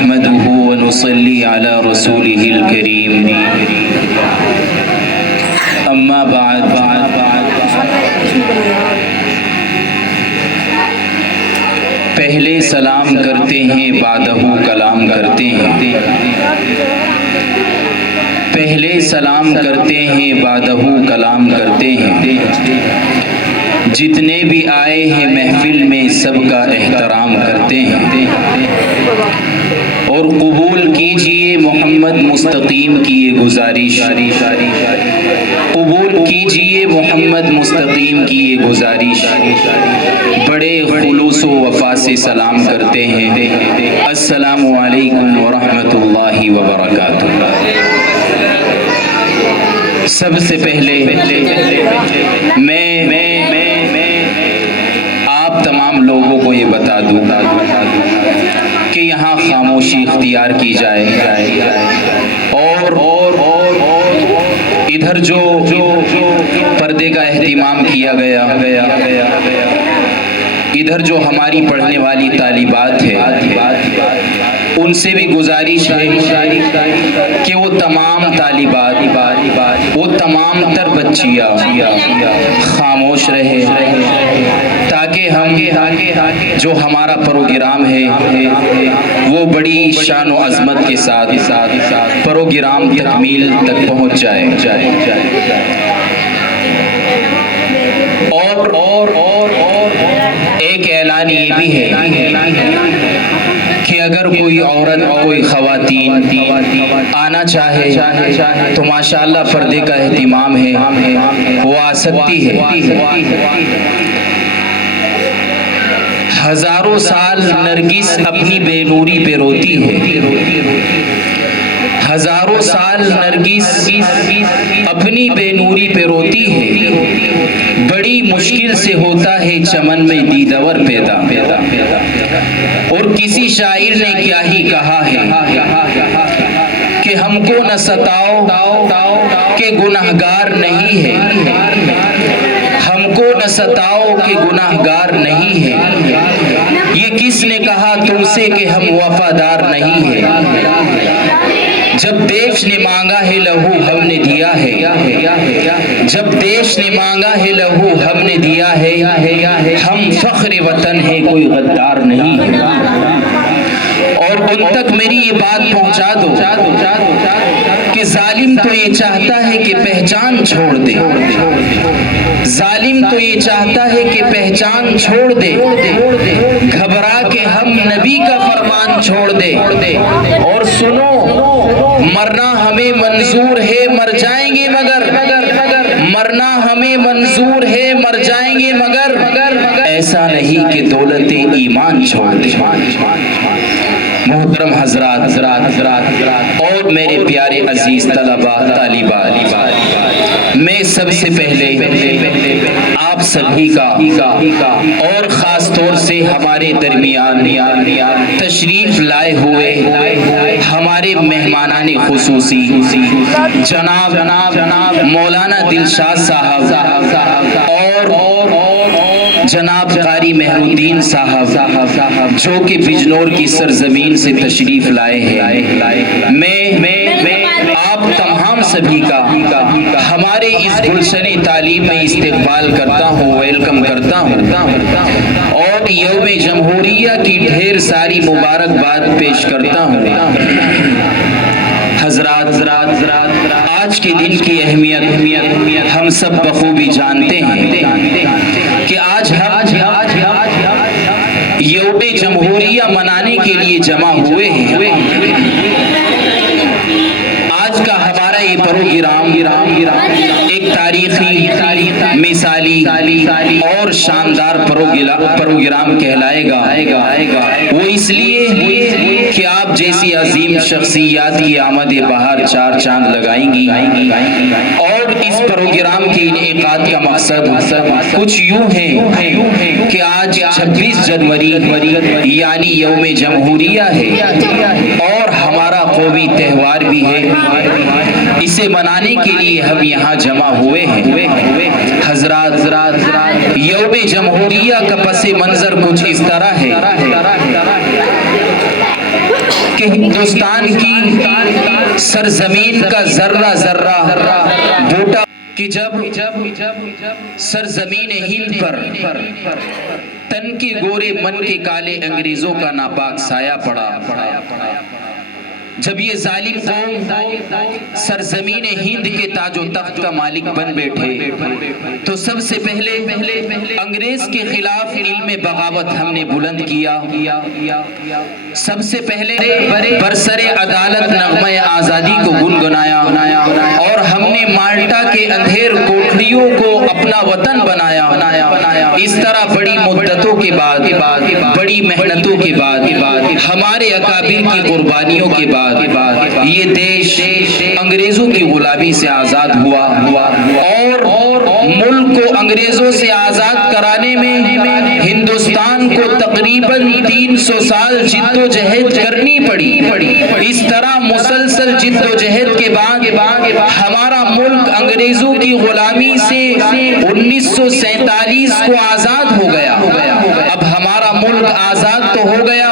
नहमदुहु व नुसल्ली अला रसूलिहिल करीम। अम्मा बाद। पहले सलाम करते हैं बादहु कलाम करते हैं। पहले सलाम करते हैं बादहु कलाम करते हैं। जितने भी आए हैं महफिल में सबका एहतराम करते हैं। और कबूल कीजिए मोहम्मद मुस्तकीम की ये गुजारिश, कबूल कीजिए मोहम्मद मुस्तकीम की ये गुजारिश। बड़े खुलूस व वफा से सलाम करते हैं। अस्सलामु अलैकुम व रहमतुल्लाहि व बरकातुहू। सबसे पहले मैं आप तमाम लोगों को ये बता दूं कि यहाँ खामोशी इख्तियार की जाए और इधर जो पर्दे का एहतिमाम किया गया, इधर जो हमारी पढ़ने वाली तालिबात है उनसे भी गुजारिश है कि वो तमाम तालिबात, वो तमाम तर बच्चियाँ खामोश रहे ताकि हम जो हमारा प्रोग्राम है वो बड़ी शान व अज़मत के साथ प्रोग्राम तकमील तक पहुँच जाए। और एक ऐलान ये भी है कि अगर कोई औरत, कोई ख़वातीन आना चाहे तो माशाअल्लाह पर्दे का एहतिमाम है, वो आ सकती है। हजारों साल नरगिस अपनी बेनूरी पे रोती है। हजारों साल नरगिस अपनी बेनूरी पे रोती है। बड़ी मुश्किल से होता है चमन में दीदावर पैदा। और किसी शायर ने क्या ही कहा है कि हमको न सताओ कि गुनाहगार नहीं है, हमको न सताओ कि गुनाहगार नहीं है। ये किसने कहा तुमसे कि हम वफादार नहीं है। जब देश ने मांगा है लहू हमने दिया है, जब देश ने मांगा है लहू हमने दिया है। हम फख्र वतन है, कोई गद्दार नहीं है। और उन तक मेरी ये बात पहुंचा दो कि जालिम तो ये चाहता है कि पहचान छोड़ दे, जालिम तो ये चाहता है कि पहचान छोड़ दे। घबरा के हम नबी का फरमान छोड़ दे। और सुनो, मरना हमें मंजूर है, मर जाएंगे मगर, मरना हमें मंजूर है, मर जाएंगे मगर ऐसा नहीं कि दौलत ईमान छोड़ दे। मोहतरम हजरात और मेरे प्यारे अजीज तलबा तालिबात, मैं सबसे पहले आप सभी का और ख़ास तौर से हमारे दरमियान तशरीफ लाए हुए हमारे मेहमानाने खुसूसी जनाब मौलाना दिलशाद साहब और जनाब कारी मेहरुद्दीन साहब जो कि बिजनौर की सरजमीन से तशरीफ लाए हैं, मैं आप तमाम सभी का हमारे इस गुलशनी तालीम में इस्तकबाल करता हूँ, वेलकम करता हूँ और यौम जमहूरिया की ढेर सारी मुबारकबाद पेश करता हूँ। हजरात, आज के दिन की अहमियत हम सब बखूबी जानते हैं कि आज यौम जमहूरिया मनाने के लिए जमा हुए हैं। आज का हमारा ये प्रोग्राम एक तारीखी, मिसाली और शानदार प्रोग्राम कहलाएगा। वो इसलिए कि आप जैसी अजीम शख्सियात की आमद बहार चार चांद लगाएंगी। और इस प्रोग्राम के इनेकाद का मकसद कुछ यूं है कि आज 26 जनवरी यानी यौम जमहूरिया है और हमारा कौमी त्यौहार भी है। इसे मनाने के लिए हम यहाँ जमा हुए हैं। हजरात, यौम जमहूरिया का पस मंजर कुछ इस तरह है कि हिंदुस्तान की सरजमीन का जर्रा जर्रा बूटा कि जब सरजमीन हिंद पर तन के गोरे मन के काले अंग्रेजों का नापाक साया पड़ा, जब ये जालिम कौम सरजमीन हिंद के ताजो तख्त का मालिक बन बैठे, तो सबसे पहले अंग्रेज के खिलाफ इल्म बगावत हमने बुलंद किया। सबसे पहले बरसरे अदालत नग़्मे आज़ादी को गुनगुनाया और हमने माल्टा के अंधेर कोठरियों को अपना वतन बनाया। इस तरह बड़ी मुद्दतों के बाद, बड़ी मेहनतों के बाद, हमारे अकाबिर की कुर्बानियों के बाद ये देश अंग्रेजों की गुलामी से आजाद हुआ और मुल्क को अंग्रेजों से आजाद कराने में हिंदुस्तान को तकरीबन 300 साल जिद्दोजहद करनी पड़ी। इस तरह मुसलसल जिद्दोजहद के बाद हमारा मुल्क अंग्रेजों की गुलामी से 1947 को आजाद हो गया। अब हमारा मुल्क आजाद तो हो गया,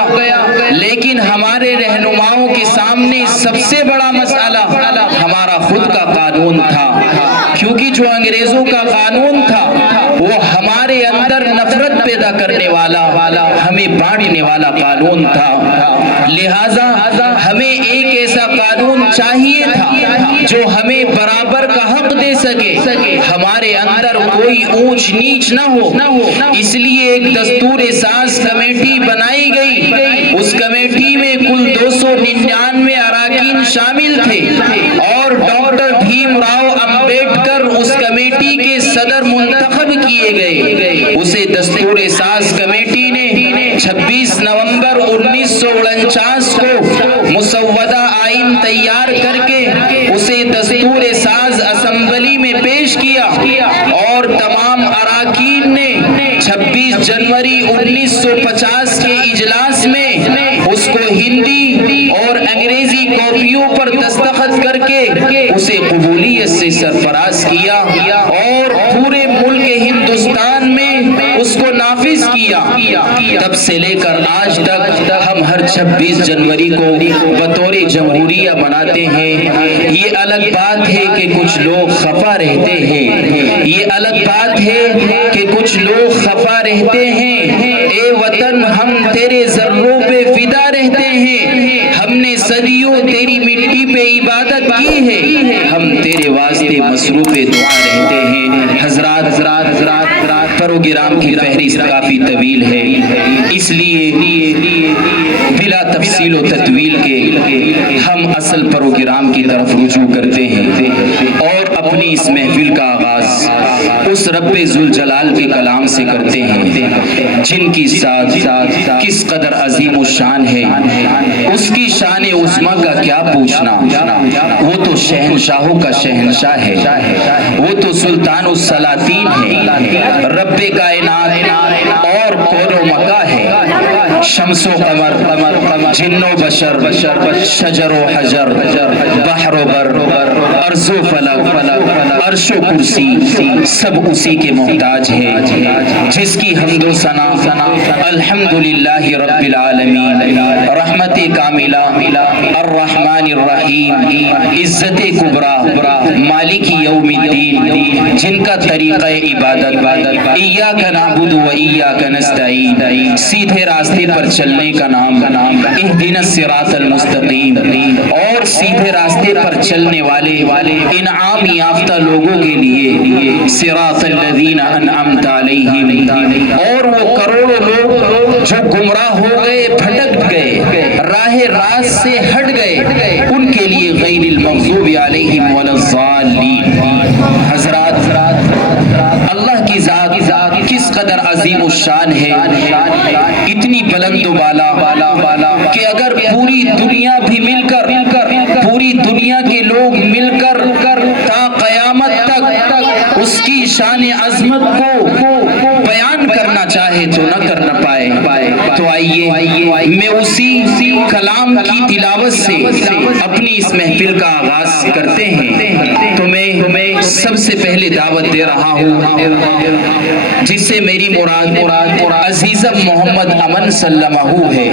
लेकिन हमारे रहनुमाओं के सामने सबसे बड़ा मसला हमारा खुद का कानून था, क्योंकि जो अंग्रेजों का कानून था वो हमारे अंदर नफरत पैदा करने वाला, हमें बांटने वाला कानून था। लिहाजा हमें एक ऐसा कानून चाहिए था जो हमें बराबर का हक दे सके, हमारे अंदर कोई ऊंच नीच ना हो। इसलिए एक दस्तूर साज कमेटी बनाई गई। उस कमेटी में कुल 299 अराकीन शामिल थे और डॉक्टर भीमराव अंबेडकर उस कमेटी के सदर मुंतखब किए गए। उसे दस्तूर साज कमेटी ने 26 नवंबर 1949 को मुसव्वदा आइन तैयार करके उसे दस्तूर साज असेंबली में पेश किया और तमाम अराकीन ने 26 जनवरी 1950 के इजलास में उसको हिंदी और अंग्रेजी कॉपियों पर दस्तखत करके उसे कबूलियत से सरफराज किया और पूरे मुल्क हिंदुस्तान में उसको नाफिज किया। तब से लेकर आज तक हम हर 26 जनवरी को बतौर जमहूरिया मनाते हैं। ये अलग बात है कि कुछ लोग खफा रहते हैं, ये अलग बात है कि कुछ लोग खफा रहते हैं। ए वतन हम तेरे जर्रों पे फिदा रहते हैं, हमने सदियों तेरी मिट्टी पे इबादत की है, हम तेरे वास्ते मसरूफ़े दुआ रहते हैं। हजरात प्रोग्राम की फहरिस्त काफ़ी तवील है, इसलिए बिला तफसील व तत्वील के हम असल प्रोग्राम की तरफ रुजू करते हैं और अपनी इस महफिल का आगाज उस रब्बे जुल जलाल के कलाम से करते हैं, जिनकी साथ किस कदर अजीम शान है, उसकी शान उस्मा का क्या पूछना। वो तो शहनशाहों का शहनशाह है, वो तो सुल्तान उस सलातीन है, रब्बे कायनात और कौनो मका है, शम्सो कमर जिन्नो बशर शजरो हजर बहरो बर अर्जो फलक अर्शो कुर्सी सब उसी के मोहताज है, जिसकी हम्दो सना अल्हम्दुलिल्लाहि रब्बिल आलमीन रहमते कामिला अर्रहमानिर रहीम इज्जते कुबरा मालिकी यौमिद्दीन, जिनका तरीक़ा इबादत इय्याका नअबुदु व इय्याका नस्तईन, सीधे रास्ते पर चलने का नाम इहदिनस सिरातल मुस्तकीम, और सीधे रास्ते पर चलने वाले इनाम याफ्ता लोगों के लिए सिरातल लज़ीना अनअमता अलैहिम, और वो करोड़ों लोग जो गुमराह हो गए, भटक गए, राहे रास्त से हट गए, उनके लिए गैरिल मग़ज़ूबि अलैहिम वलज़्ज़ालीन। हज़रात अल्लाह की ज़ात किस कदर अज़ीम शान है, इतनी बुलंद वाला कि अगर पूरी दुनिया भी मिलकर, पूरी दुनिया के लोग मिलकर ता क़यामत तक उसकी शान अज़मत को बयान करना चाहे तो न कर न पाए। तो आइए मैं उसी कलाम कलाम की तिलावत से अपनी इस महफिल का आगाज करते हैं, तो मैं सबसे पहले दावत दे रहा हूँ, जिससे मेरी मुराद अजीज़म मोहम्मद अमन सल्लल्लाहु है।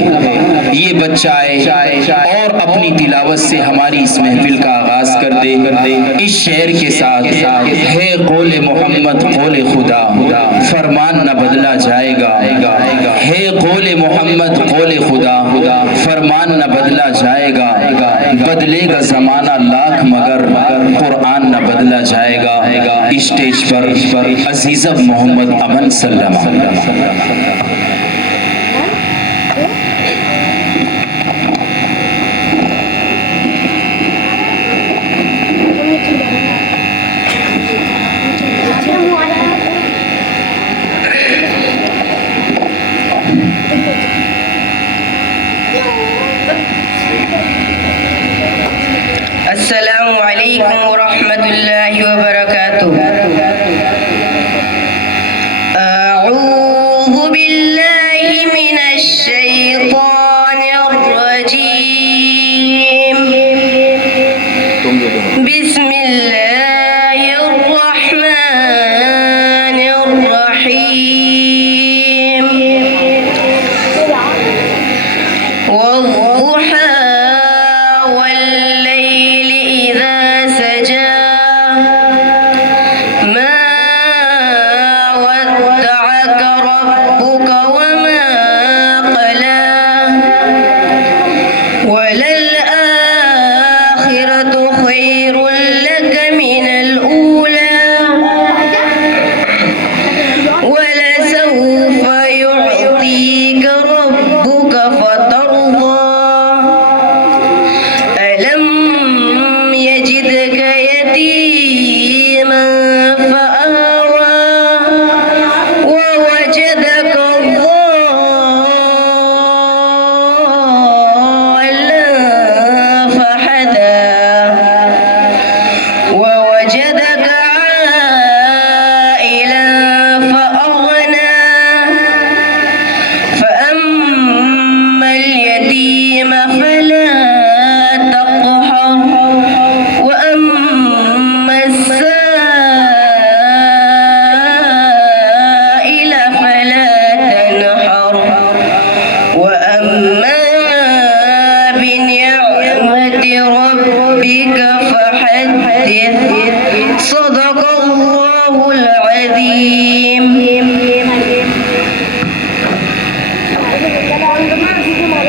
ये बच्चा है और अपनी तिलावत से हमारी इस महफिल का आगाज कर दे इस शेर के साथ, है कौले मोहम्मद कौले खुदा, फरमान न बदला जाएगा। है कौले मोहम्मद कौले खुदा, फरमान न बदला जाएगा। बदलेगा जमाना लाख मगर कुरान न बदला जाएगा। स्टेज पर अजीज़म मोहम्मद अमन सल्लल्लाहु। अस्सलामु अलैकुम वरहमतुल्लाहि वबरकातुहू। अऊज़ु बिल्लाहि मिनश शैतानिर रजीम। बिस्मिल्लाहिर रहमानिर रहीम। वद्दुहा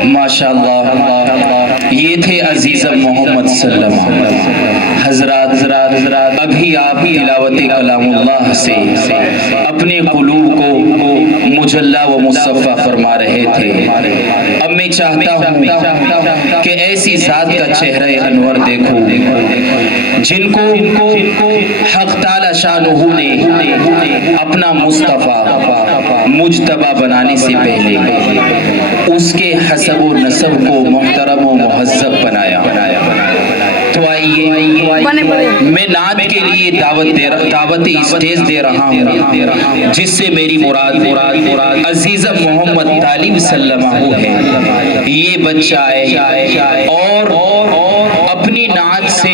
माशाअल्लाह, ये थे अजीज़म मोहम्मद सल्लल्लाहु। हज़रात अभी आप तिलावत कलामुल्लाह से अपने कुलूब को मुजल्ला व मुसफ़्फ़ा फरमा रहे थे। अब मैं चाहता हूँ कि ऐसी ज़ात का चेहरा अनवर देखूं जिनको हक़ ताला शानुहु ने अपना मुस्तफ़ा मुजतबा बनाने से पहले उसके हसब व नसब को मुहतरम व मुहज़्ज़ब बनाया। तो आइए मैं नात के लिए दावत स्टेज दे रहा हूँ, जिससे मेरी मुराद अजीज़म मोहम्मद तालिब सल्लल्लाहु है। ये बच्चा है और अपनी नात से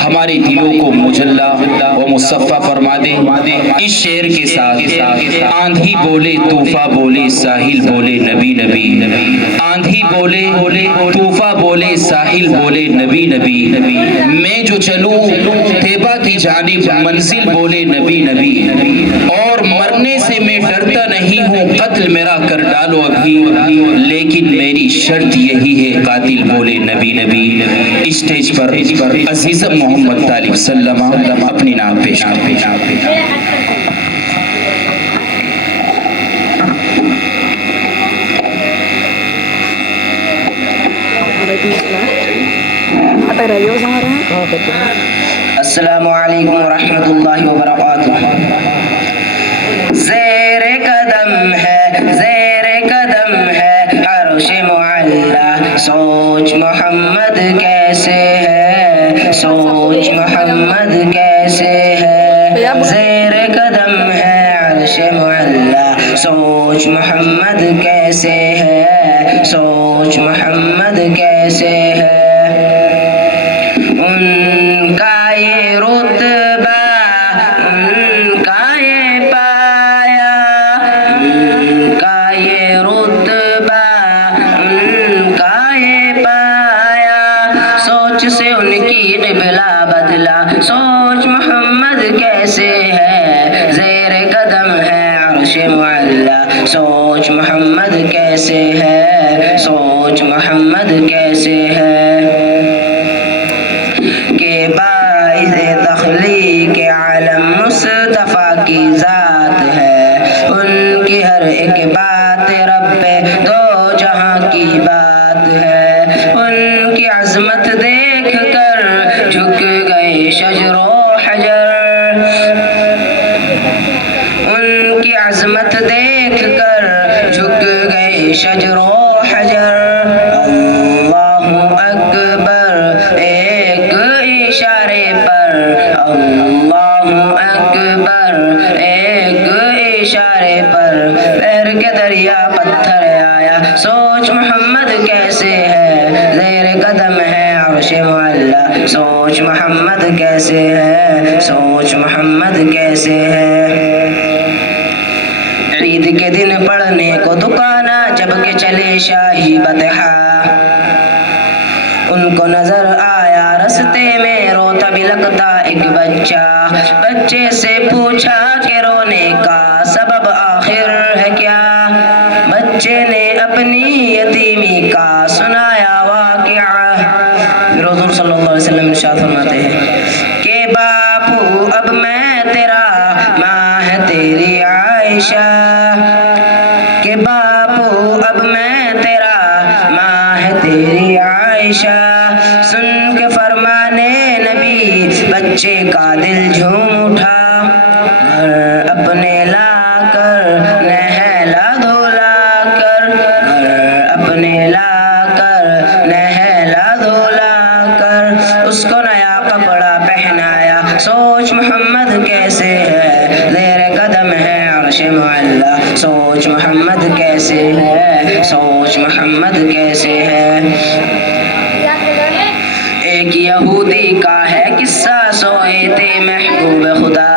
हमारे दिलों को मुजल्ला व मुसफ़्फ़ा फरमा दे इस शेर के साथ। आंधी बोले तूफा बोले साहिल बोले नबी नबी, आंधी बोले तूफा बोले साहिल बोले नबी नबी, मैं जो चलूं तैबा की जानिब मंजिल बोले नबी नबी, और मरने से मैं डरता नहीं हूँ कत्ल मेरा कर डालो अभी, लेकिन मेरी शर्त यही है कातिल बोले नबी नबी। स्टेज पर अजीज़म मोहम्मद तालिब सल्लल्लाहु अपनी नाम पेश अस्सलामु अलैकुम वरहमतुल्लाहि वबरकातुहू। ज़ेरे कदम है अर्श मुअल्ला, सोच मोहम्मद कैसे है, सोच मोहम्मद कैसे है। ज़ेरे कदम है अर्श मुअल्ला, सोच मोहम्मद कैसे है, सोच मोहम्मद कैसे कैसे है। उनका ये रुतबा, उनका ये पाया, उनका ये रुतबा, उनका ये पाया। सोच से उनकी क़िबला बदला, सोच मोहम्मद कैसे है। ज़ेर कदम है अर्श मुअल्ला, सोच मोहम्मद कैसे है, सोच मोहम्मद कैसे है। के बाइज़े तख़लीक़ आलम मुस्तफ़ा की ज़ात है। उनकी हर एक बात रब्बे दो जहां की बात है। उनकी अज़मत देख कर झुक गए शजरो हजर, उनकी अज़मत देख कर झुक गए शजरो हजर। अल्लाहु अकबर एक इशारे पर, अल्लाहु अकबर एक इशारे पर। पैर के दरिया पत्थर आया, सोच मोहम्मद कैसे है। ज़ेर कदम है अर्श मुअल्ला, सोच मोहम्मद कैसे है, सोच मोहम्मद कैसे है। ईद के दिन पढ़ने को दुकाना, जबकि चले शाही बतहा। उनको नजर आया रस्ते में रोता बिलखता एक बच्चा। बच्चे से पूछा कि रोने का सबब आखिर है क्या। बच्चे ने अपनी यतीमी का सुनाया वाक़िया। फिर हुज़ूर सल्लल्लाहु अलैहि वसल्लम इरशाद फरमाते हैं कि बापू अब मैं तेरा, माँ है तेरी आयशा। के बापू अब मैं तेरा, माँ है तेरी आयशा। सुन के फरमाने नबी बच्चे का दिल झूम उठा। घर अपने ला कर नहला धुला कर, घर अपने ला कर नहला धुला कर। उसको नया कपड़ा पहनाया, सोच मोहम्मद कैसे है। ज़ेर कदम है अर्श मुअल्ला, सोच मोहम्मद कैसे है, सोच मोहम्मद कैसे है। एक यहूदी का है किस्सा, सोए थे महबूब खुदा।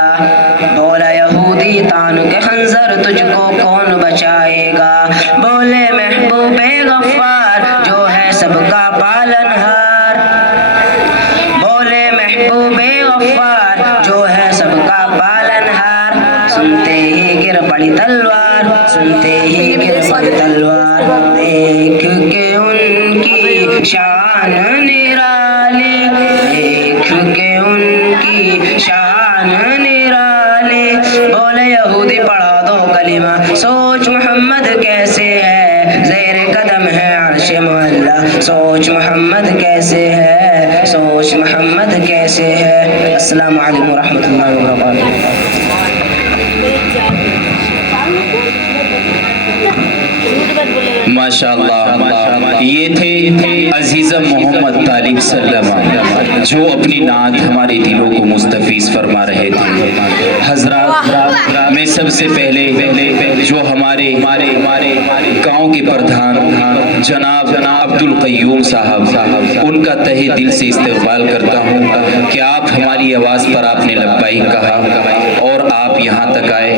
बोला यहूदी तान के खंजर तुझको कौन बचाएगा। बोले महबूबे गफ्फार जो है सबका पालनहार। बोले महबूबे गफ्फार जो है सबका पालनहार। सुनते ही गिर पड़ी तलवार, सुनते ही गिर पड़ी तलवार। देख के उनकी शान निराली, देख के उनकी शान निराली। बोले यहूदी पढ़ा दो कलिमा, सोच मोहम्मद कैसे है। ज़ेर कदम है अर्श मुअल्ला, सोच मोहम्मद कैसे है, सोच मोहम्मद कैसे है। अस्सलामु अलैकुम रहमतुल्लाहि व बरकातुहू। माशाअल्लाह, ये थे अजीज़ा मोहम्मद तालिब सल्लल्लाहु, जो अपनी नात हमारे दिलों को मुस्तफ़ीज़ फरमा रहे थे। हज़रात, मैं सबसे पहले जो हमारे गांव के प्रधान जनाब अब्दुल क़य्यूम साहब, उनका तहे दिल से इस्तक़बाल करता हूँ कि आप हमारी आवाज़ पर आपने लब्बाइक कहा और आप यहाँ तक आए।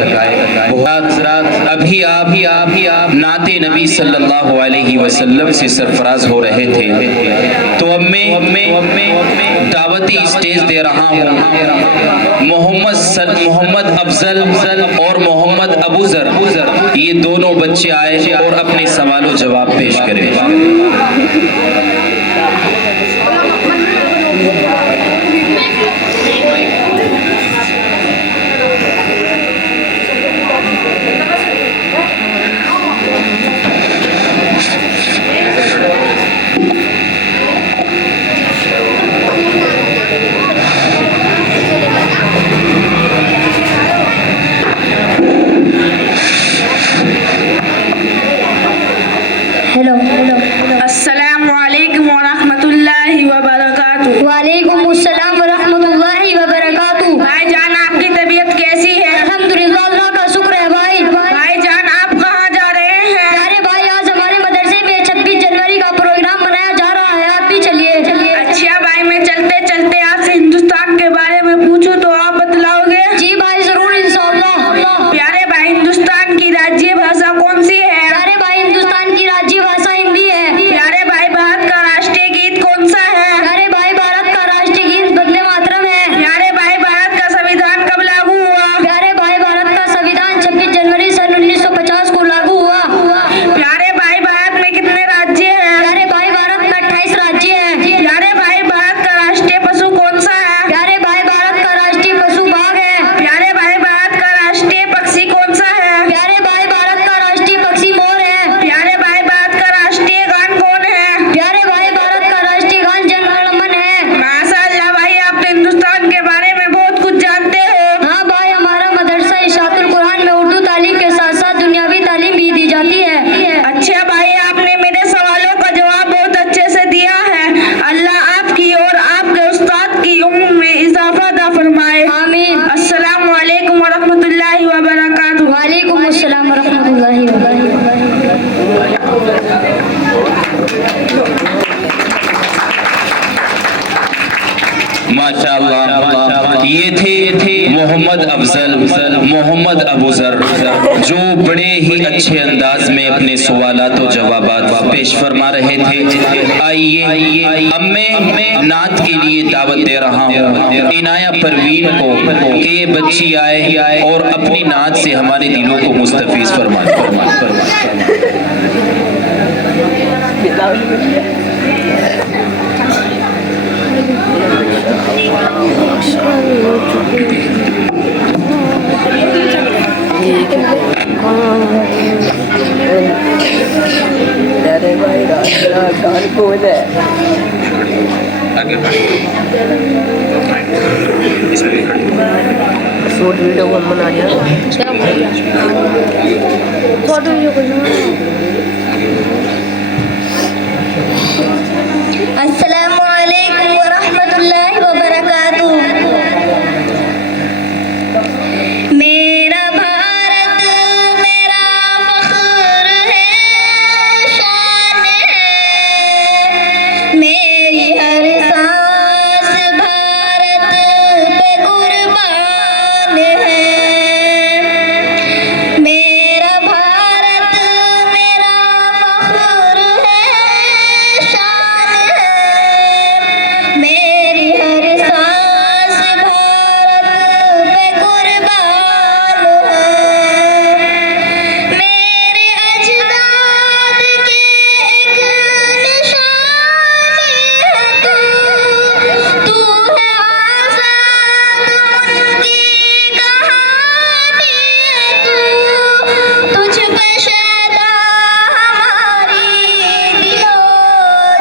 अभी आप नाते नबी सल्लल्लाहु अलैहि वसल्लम से सरफराज हो रहे थे, तो अब मैं दावती स्टेज दे रहा हूँ। मोहम्मद अफजल और मोहम्मद अबूजर, ये दोनों बच्चे आए और अपने सवालों जवाब पेश करें। अस्सलामुअलैकुम माशाअल्लाह। ये थे मोहम्मद अफजल मोहम्मद अबूजर, जो बड़े ही अच्छे अंदाज में अपने सवालात और जवाबात पेश फरमा रहे थे। आइए अब मैं नात के लिए दावत दे रहा हूँ इनाया परवीन को कि ये बच्ची आए और अपनी नात से हमारे दिलों को मुस्तफीज फरमाए। शॉर्ट वीडियो कौन बना दिया? शॉर्ट वीडियो अस्सलामु अलैकुम व रहमतुल्लाहि व बरकातुहू। मेरा भारत मेरा फख्र है, शान है, मेरी हर सांस भारत पे कुर्बान है। मेरा भारत मेरा फख्र है, शान है, मेरी हर सांस भारत पे कुर्बान है। मेरे अजदाद के एक निशानी है तू है आज़ाद उनकी कहानी है तू, तुझ पे शैदा हमारी दिलो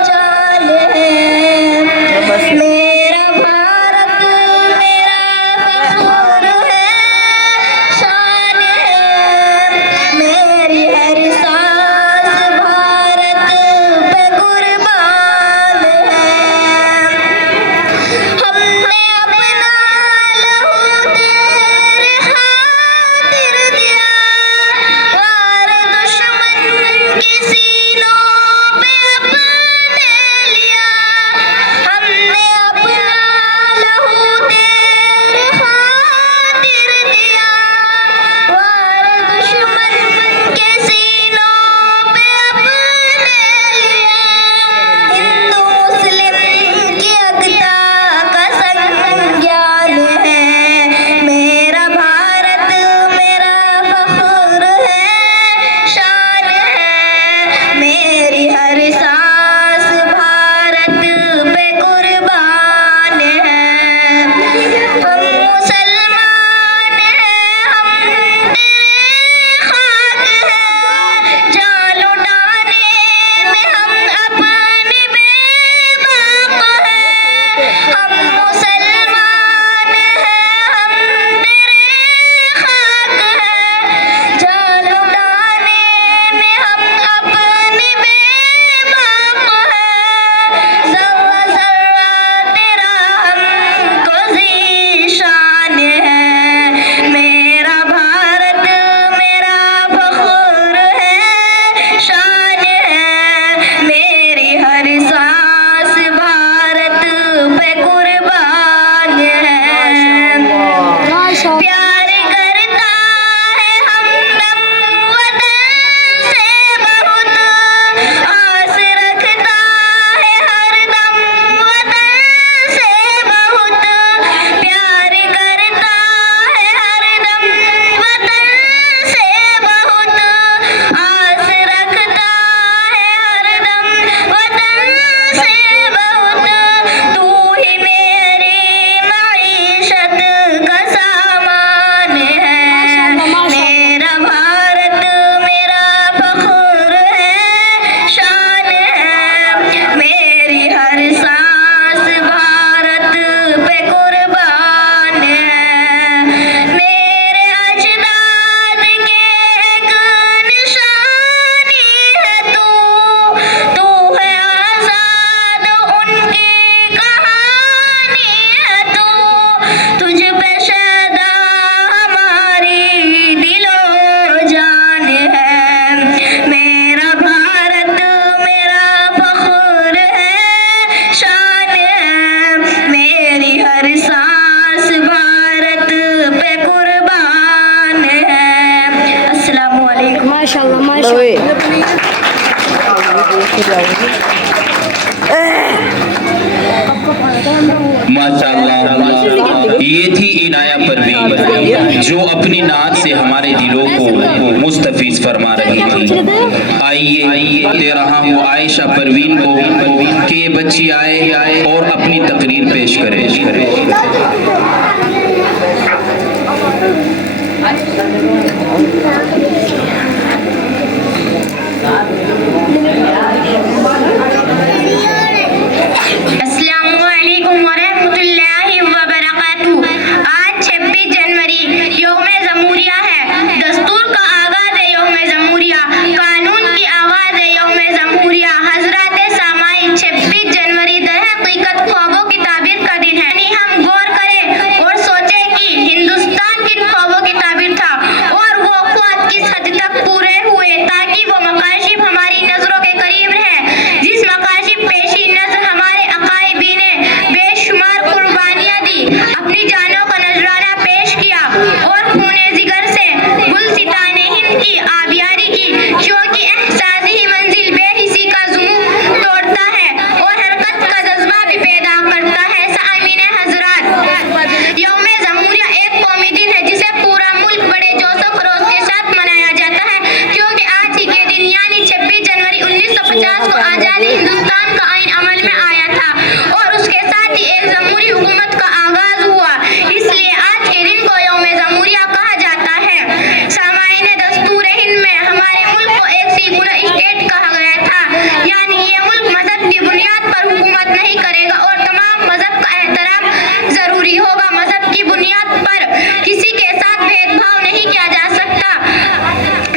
जान है। मेरा भारत मेरा फख्र है, शान है, मेरी हर सांस भारत पे कुर्बान है। हमने अपना लहू तेरे खातिर दिया, वार दुश्मन की सीनों पे अपने लिया। हमने अपना लहू तेरे खातिर दिया, वार दुश्मन के सीनों पे अपने लिया। हिंदू मुस्लिम की एकता का संज्ञान है। मेरा भारत मेरा फख्र है, शान है, मेरी हर सांस भारत पे कुर्बान है। हम मुसलमान हैं, हम तेरे खाक हैं, जान लुटाने में हम अपनी बेबाक हैं। हम मुसलमान हैं, हम तेरे खाक हैं, जान लुटाने में हम अपनी बेबाक हैं। ज़र्रा ज़र्रा तेरा हमको ज़ीशान है। मेरा भारत मेरा फख्र है, शान है, मेरी हर सांस भारत पे कुर्बान है। प्यार करता है हमदम वतन से बहुत, आस रखता है हरदम वतन से बहुत। प्यार करता है हरदम वतन से बहुत, आस रखता है हरदम वतन से बहुत। तू ही मेरी मईशत का सामान है। मेरा भारत मेरा फख्र है, शान है, मेरी हर सांस भारत पे कुर्बान है। मेरे अजदाद के एक निशानी है तू है आज़ाद उनकी कहानी है तू, तुझ पे शैदा हमारी दिलो जान है। मेरा भारत मेरा फख्र है, शान ये थी इनाया परवीन जो अपनी नात से हमारे दिलों को मुस्तफीज फरमा रही थी। आइए दे रहा हूँ आयशा परवीन को कि ये बच्ची आए और अपनी तकरीर पेश करे। अस्सलामुअलैकुम वरहमतुल्लाहि वबरकातुहू। आज 26 जनवरी यौम-ए जमहूरिया है। दस्तूर का आगाज है यौम-ए जमहूरिया, कानून की आवाज है यौम-ए जमहूरिया। हजरात सामाई 26 जनवरी दर हकीकत ख्वाबों की ताबीर का दिन है। यानी हम गौर करें और सोचें कि हिंदुस्तान किन ख्वाबों की ताबीर था और वो ख्वाब किस हद तक पूरे हुए, ताकि वो मकाशिफ हमारी नजरों के करीब रहे। जिस मकाशिफ पेशी नजर हमारे अकाइबी ने बेशुमार कुर्बानियां दी, अपनी जानों का नजराना पेश किया और खूने जिगर से गुलसिताने हिंद की आबियारी की, क्योंकि एहसास ही मंजिल बेहिसी का जुनून तोड़ता है और हरकत का जज्बा भी पैदा करता है। सामीने हजरात, यौम-ए जमहूरिया एक कौमी दिन है जिसे पूरा मुल्क बड़े जोश और खरोश के साथ मनाया जाता है, क्योंकि आज ही के दिन यानी 26 जनवरी 1950 को आजादी हिंदुस्तान का आईन अमल में आया था और उसके साथ ही एक जमहूरी हुकूमत का आगाज हुआ। इसलिए आज के दिन को यौम-ए जमहूरिया कहा जाता है। सामाईने दस्तूर हिंद में हमारे मुल्क को एक सेक्युलर स्टेट कहा गया था, यानी ये मुल्क मजहब की बुनियाद पर हुकूमत नहीं करेगा और तमाम मजहब का एहतराम जरूरी होगा। मजहब की बुनियाद पर किसी के साथ भेदभाव नहीं किया जा सकता।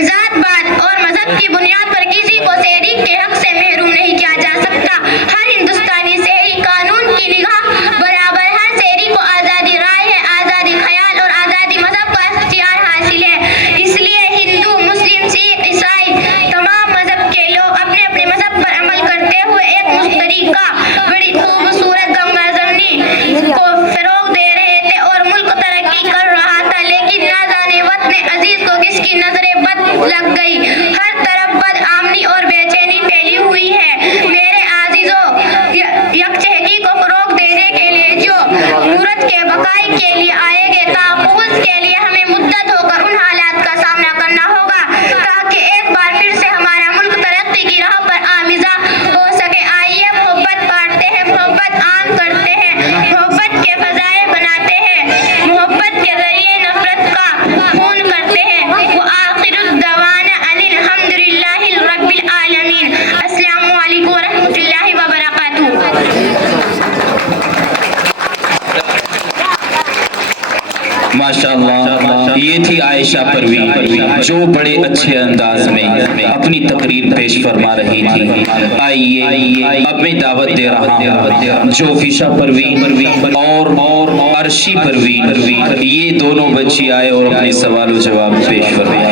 जात पात और मजहब की बुनियाद पर किसी को शहरी के हक से महरूम नहीं किया जा सकता। हर हिंदुस्तानी शहरी कानून की निगाह बराबर, हर शहरी को आजादी राय है, आजादी ख्याल और आजादी मजहब का इख्तियार हासिल है। इसलिए हिंदू, मुस्लिम, सिख, ईसाई तमाम मजहब के लोग अपने अपने मजहब पर अमल करते हुए एक मुश्तरका बड़ी खूबसूरत गंगा जमनी को फरोग दे रहे थे और मुल्क तरक्की कर रहा था। लेकिन ना जाने वतन अजीज को किसकी नजरें बद लग गई। हर तरफ बद आमनी और बेचैनी फैली हुई है। मेरे आजीजों, यकजहती को फरोग देने के लिए जो मूरत के बकाई के लिए आएंगे, ताक़ुज़ के लिए हमें मुद्दत होकर उन हालात का सामना करना होगा, ताकि एक बार फिर से हमारा मुल्क तरक्की की राह पर आमिज़ा हो सके। आइए मोहब्बत बांटते हैं, मोहब्बत आम करते हैं, मोहब्बत के फ़ज़ाइल बनाते हैं, मोहब्बत के जरिए नफरत का खून करते हैं। वो आखिरुद्दवाना अनिल हम्दुलिल्लाहि रब्बिल आलमीन। अस्सलामु अलैकुम वरहमतुल्लाहि वबरकातुहू। माशाअल्लाह, ये थी आयशा परवीन जो बड़े अच्छे अंदाज में अपनी तकरीर पेश फरमा रही थी। आइए अब मैं दावत दे रहा हूँ जोफिशा परवीन और अर्शी परवीन, ये दोनों बच्ची आए और अपने सवाल जवाब पेश फरमाए।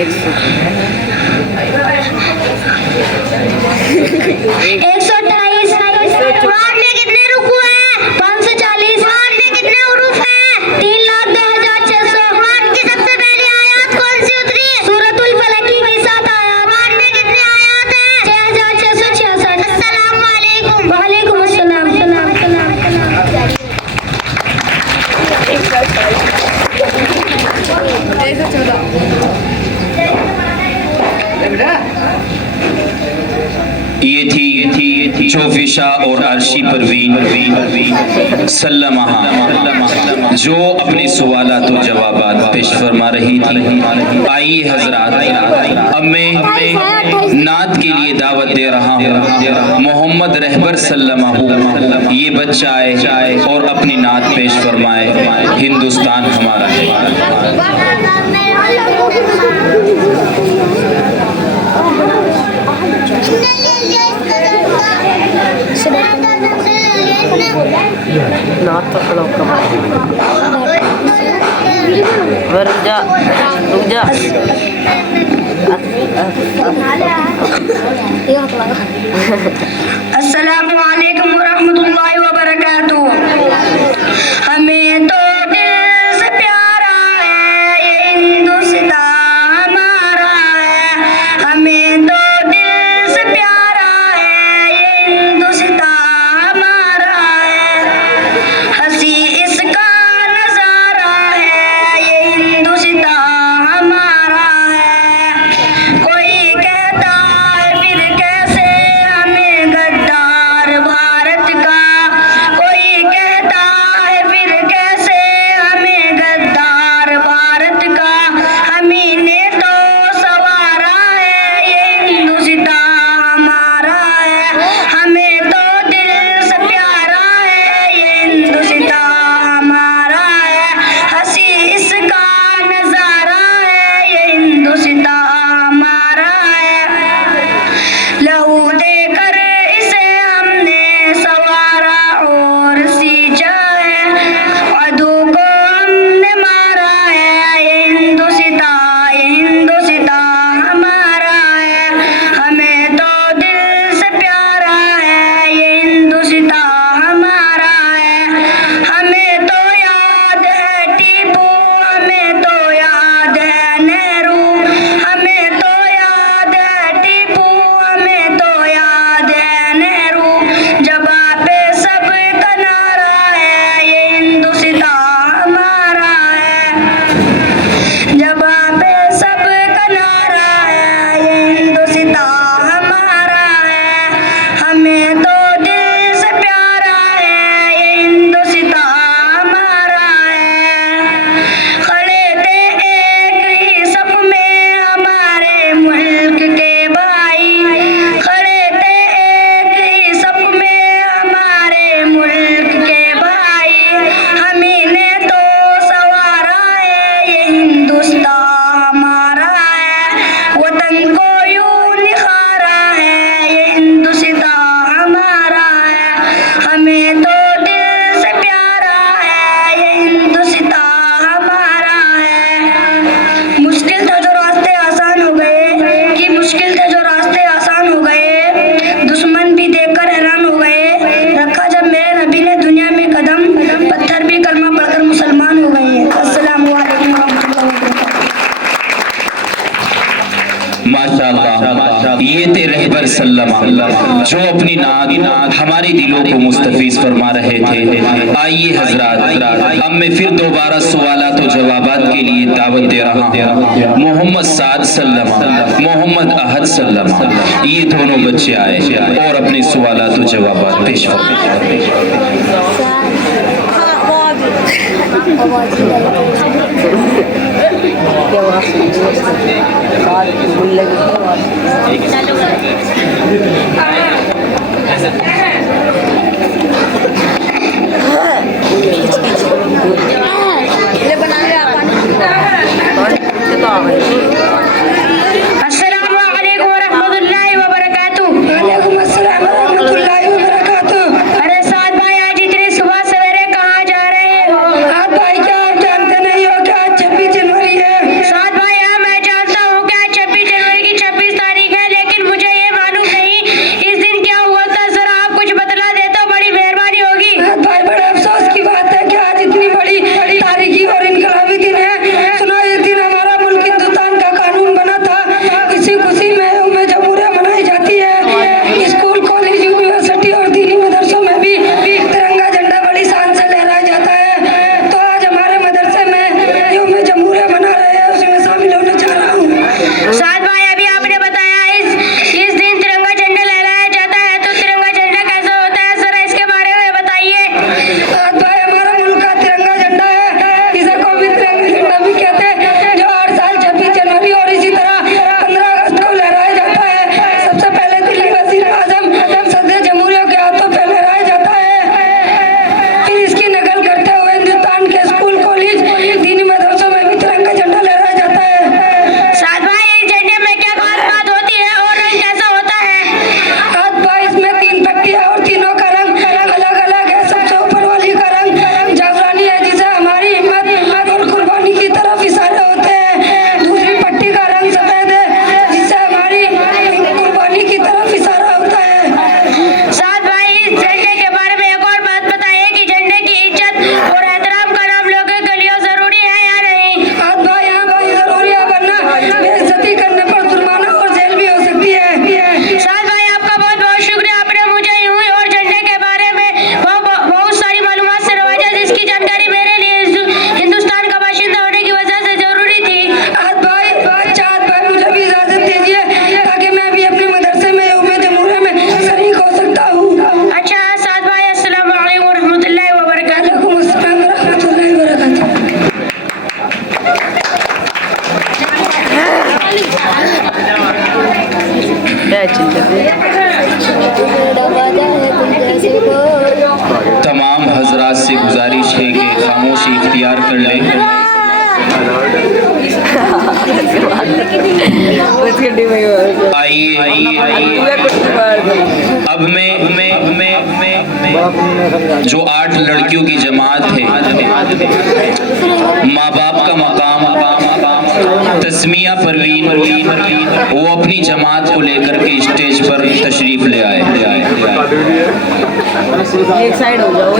128। कुरान में कितने रुकू हैं? 540। कुरान में कितने हुरूफ हैं? 3,02,600। कुरान की सबसे पहली आयत कौन सी उतरी? सूरतुल फलकी की 7 आयत। कुरान में कितने आयत हैं? 6,666। अस्सलाम वालेकुम। वालेकुम अस्सलाम। ये थी जोफिशा और अर्शी परवीन सल्लमा जो अपने सवालात और जवाबात पेश फरमा रही थी। आइए हजरात, अब मैं नात के लिए दावत दे रहा हूँ मोहम्मद रहबर सल्लमा ये बच्चा आए और अपनी नात पेश फरमाए। हिंदुस्तान हमारा है। अस्सलामु अलैकुम वरहमतुल्लाहि वबरकातुहू। हमें तो दिल से प्यारा है ये हिंदुस्तान हमारा है। हमें तो दिल से प्यारा है ये हिंदुस्तान हमारा है। हंसी इसका नजारा है ये हिंदुस्तान हमारा है। कोई कहता है फिर कैसे हमें गद्दार भारत का। कोई कहता है फिर कैसे हमें गद्दार भारत का। हमी ने तो सवारा है ये हिंदुस्तान हमारा है। हमें तो दिल से प्यारा है ये हिंदुस्तान हमारा है। हंसी इसका नजारा है ये हिंदुस्तान हमारा है। लहू देकर इसे हमने सवारा और सींचा है। अदू को हमने मारा है ये हिंदुस्तान हमारा है। हमें तो दिल से प्यारा है ये हिंदुस्तान हमारा है। हमें तो याद है टीपू, हमें तो याद है नेहरू। हमें तो याद है टीपू, हमें तो याद है नेहरू। जबा पे सब का नारा है ये हिंदुस्तान हमारा है। जबा पे सब का नारा है ये हिंदुस्तान हमारा है। हमें तो दिल से प्यारा है ये हिंदुस्तान हमारा है। खड़े थे एक ही सफ में हमारे मुल्क के भाई। खड़े थे एक ही सफ में हमारे मुल्क के भाई। हमी ने तो सवारा है ये हिंदुस्तान हमारा है। वतन को यूं निखारा है ये हिंदुस्तान हमारा है। हमें तो दिल से प्यारा है ये हिंदुस्तान हमारा है। मुश्किल था जो रास्ते आसान हो गए, कि मुश्किल थे जो रास्ते आसान हो गए। दुश्मन भी देखकर हैरान हो गए। रखा जब मेरे नबी ने दुनिया में कदम, पत्थर भी कलमा पढ़कर मुसलमान हो गए। अस्सलामु अलैकुम वरहमतुल्लाहि वबरकातुहू। माशाअल्लाह, ये थे रहबर सल्लमा जो अपनी नात हमारे दिलों को मुस्तफीज फरमा रहे थे। आइए हजरात, अब मैं फिर दोबारा सवालात और जवाबात के लिए दावत दे रहा हूँ मोहम्मद साद सल्लमा, मोहम्मद अहद सल्लमा। ये दोनों बच्चे आए और अपने सवालात और जवाबात पेश अस्सलामु अलैकुम वरहमतुल्लाहि वबरकातुहू। वालेकुम अस्सलाम वरहमतुल्लाहि वबरकातुहू। अरे साद भाई, आज इतनी सुबह सवेरे कहाँ जा रहे हो? आप भाई क्या आप जानते नहीं हो क्या आज 26 जनवरी है? साद भाई, हाँ मैं जानता हूँ कि तैयार कर ले। आइए अब मैं जो 8 लड़कियों की जमात है, माँ बाप का मकाम तस्मिया परवीन वो अपनी जमात को लेकर के स्टेज पर तशरीफ ले आए। एक साइड हो जाओ,